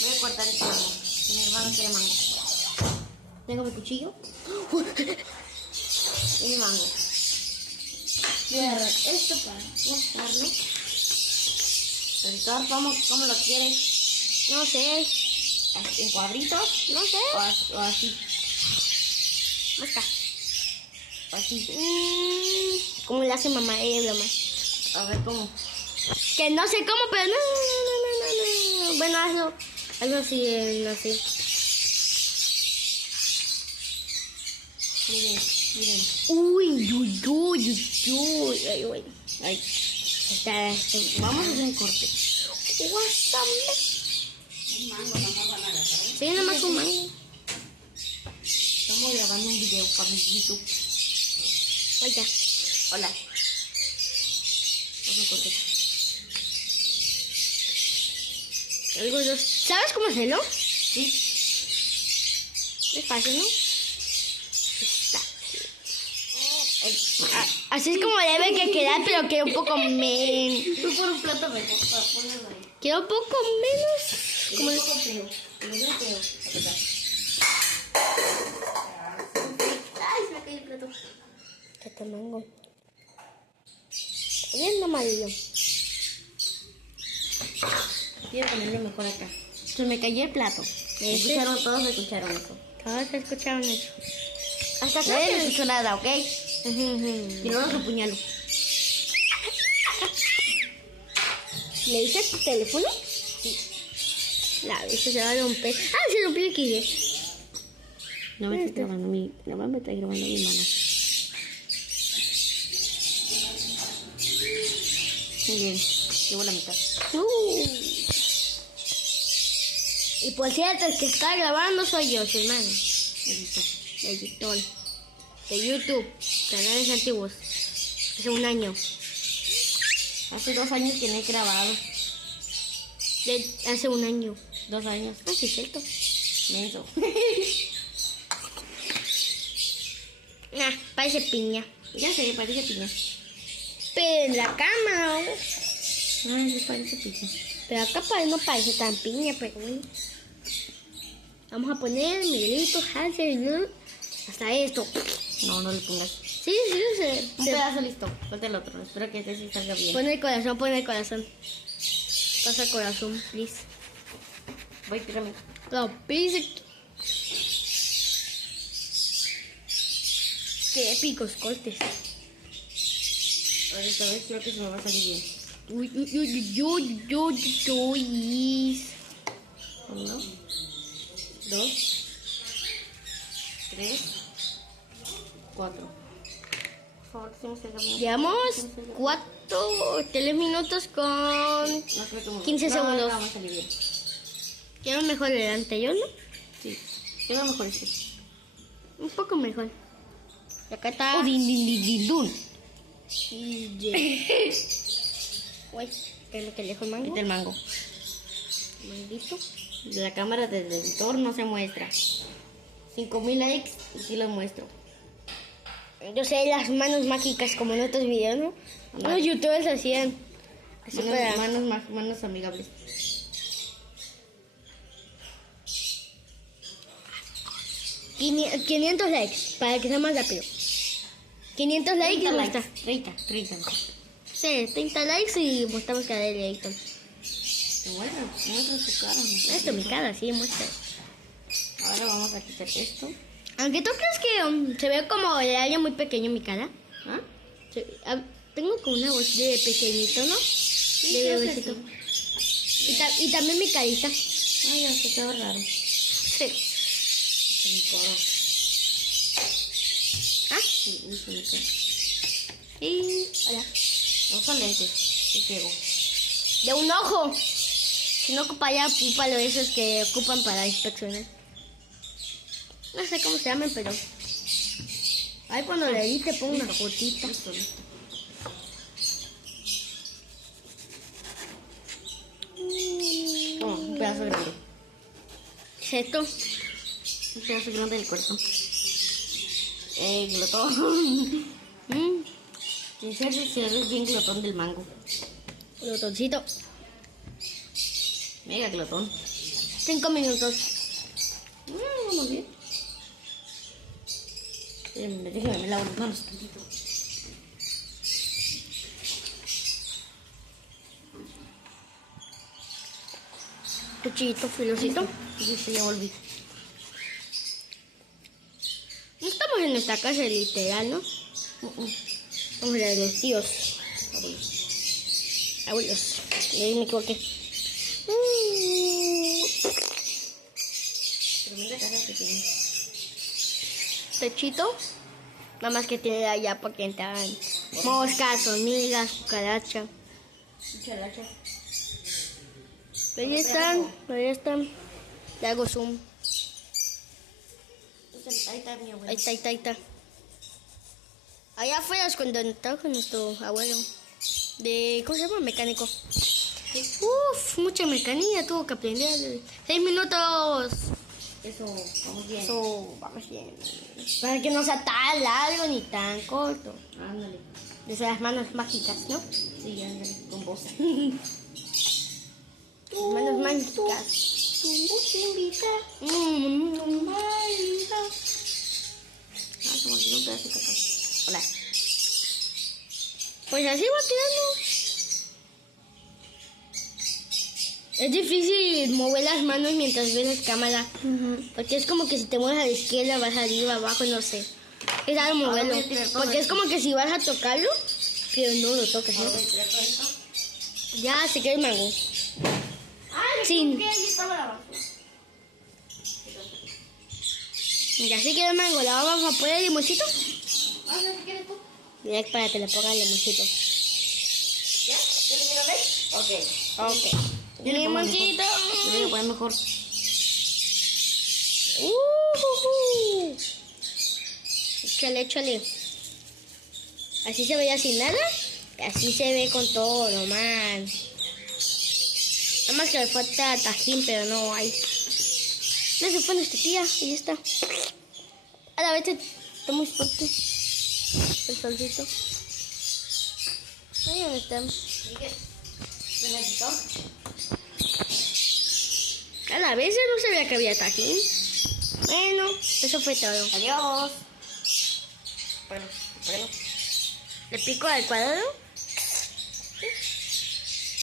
Voy a cortar este mango. Mi hermano quiere mango. Tengo mi cuchillo. Y mi mango. Voy a agarrar esto para cortarlo. Ricardo, ¿cómo lo quieres? No sé. ¿En cuadritos? No sé. O así. Busca. O así. ¿Cómo le hace mamá? Ella habla más. A ver cómo. Que no sé cómo, pero no. Bueno, hazlo así, no sé. Miren. Uy. Ay. Ahí. Está. Vamos a hacer un corte. Guásame. Un mango nomás van a agarrar. Sí, nomás un mango. Estamos grabando un video para mi YouTube. Oiga. Hola. Vamos a cortar. ¿Sabes cómo hacerlo? Sí. Es fácil, ¿no? Está. Así es como debe que quedar, pero quiero un poco menos. Tú por un plato mejor para ponerlo ahí. Quiero un poco menos. Como un poco feo. Como un feo. Ay, se me cayó el plato. Este mango. Bien amarillo. Quiero ponerlo mejor acá. Se me cayó el plato. Escucharon, todos escucharon eso. Todos escucharon eso. Hasta acá. Nadie escuchó nada, ¿ok? Y no los apuñalo. ¿Le dice tu teléfono? Sí. La viste se va a romper. Ah, se rompió el kiwi. No me está grabando mi mano. Muy bien. Llevo la mitad. Y por cierto, el que está grabando soy yo, su hermano. Editor. De YouTube. Canales antiguos. Hace un año. Hace 2 años que no he grabado. Hace un año. 2 años. Ah, sí, es cierto. Menso. Parece piña. Ya sé, parece piña. Pero en la cámara, Ay, sí parece piña. pero acá no parece tan piña, pero bueno. Vamos a poner Miguelito, Hansel, ¿no? Hasta esto. No, no le pongas. Sí. Un pedazo listo. Ponte el otro. Espero que este sí salga bien. Pon el corazón. Pasa el corazón, please. Voy, tírame. No, please. Qué épicos cortes. Ahora esta vez creo que se me va a salir bien. Uy. 1, 2, 3, 4. Por favor, que se me salga bien. Llevamos 3 minutos con No creo que me 15 segundos. No, vamos a salir bien. Quiero mejor el anterior, ¿no? Sí. Quiero mejor este. Un poco mejor. Y acá está. Dun. Uy, espérame que dejo el mango. Este el mango. Manguito. La cámara del editor no se muestra. 5,000 likes y sí lo muestro. Yo sé las manos mágicas como en otros videos, ¿no? Los youtubers hacían. Así para... Manos amigables. 500 likes, para que sea más rápido. 500 likes y 30 muestra. likes. 30. Sí, 30 likes y mostramos cada directo. ¿Te muestra su cara? Esto, mi cara, sí, muestra. Ahora vamos a quitar esto. Aunque tú crees que se ve como de alguien muy pequeño mi cara. ¿Ah? Tengo como una voz de pequeñito, ¿no? Sí, De creo que bebecito. sí. Y también mi carita. Ay, aunque quedó raro. Sí. Hice mi cara. ¿Ah? Sí, hice mi cara. Y... Hola. No son lentes. Sí, ciego. De un ojo. Si no ocupa ya palo esos que ocupan para inspeccionar. No sé cómo se llaman, pero... Ahí cuando le edite pongo una fotita. Listo. Toma, un pedazo grande. ¿Qué es esto? Un pedazo grande del corazón. Glotón. Sincero, si eres bien glotón del mango. Glotoncito. Mega glotón. 5 minutos. Vamos bien. Déjame, me lavo las manos tantito. Cuchillito, filosito. Sí, ya volví. No estamos en nuestra casa literal, ¿no? Vamos a la de los tíos. Abuelos. Y ahí me equivoqué. Tremenda casa que tiene. Techito. Nada más que tiene allá para que entran moscas, hormigas, cucarachas. Cucaracha. Ahí están, ahí están. Le hago zoom. Ahí está mi abuelo. Ahí está, ahí está, ahí está. Allá afuera es cuando estaba con nuestro abuelo. ¿Cómo se llama? Mecánico. Uf, mucha mecánica tuvo que aprender. 6 minutos. Eso, vamos bien. Eso, vamos bien. Para que no sea tan largo ni tan corto. Ándale. Desde las manos mágicas, ¿no? Sí, ándale, con vos. Las manos mágicas. te invita. Se me olvidó un pedazo de cacao. Hola. Pues así va quedando. Es difícil mover las manos mientras ves la cámara. Porque es como que si te mueves a la izquierda, vas arriba, abajo, no sé. Es raro moverlo. voy a tirar todo Porque es esto. como que si vas a tocarlo, pero no lo tocas, ¿no? Ahora voy a tirar todo esto. Ya se queda el mango. ¡Ay! Sí. Ahí estaba la basura. Ya se queda el mango. ¿La vamos a poner el limoncito? Ah, no, si quieres tú. Direct para que le ponga el limoncito. ¿Ya? ¿Ya le quiero ver? Ok. Ok. Yo le pongo Limoncito. mejor. Yo le voy a poner mejor. Échale, échale. Así se veía sin nada. Y así se ve con todo, man. Nada más que le falta tajín, pero no hay. No se fue nuestra tía. Ahí está. A la vez está muy fuerte. El solcito. Ahí donde está. ¿Me la quitó? A la vez no sabía que había tajín. Bueno, eso fue todo. Adiós. Bueno. Le pico al cuadrado.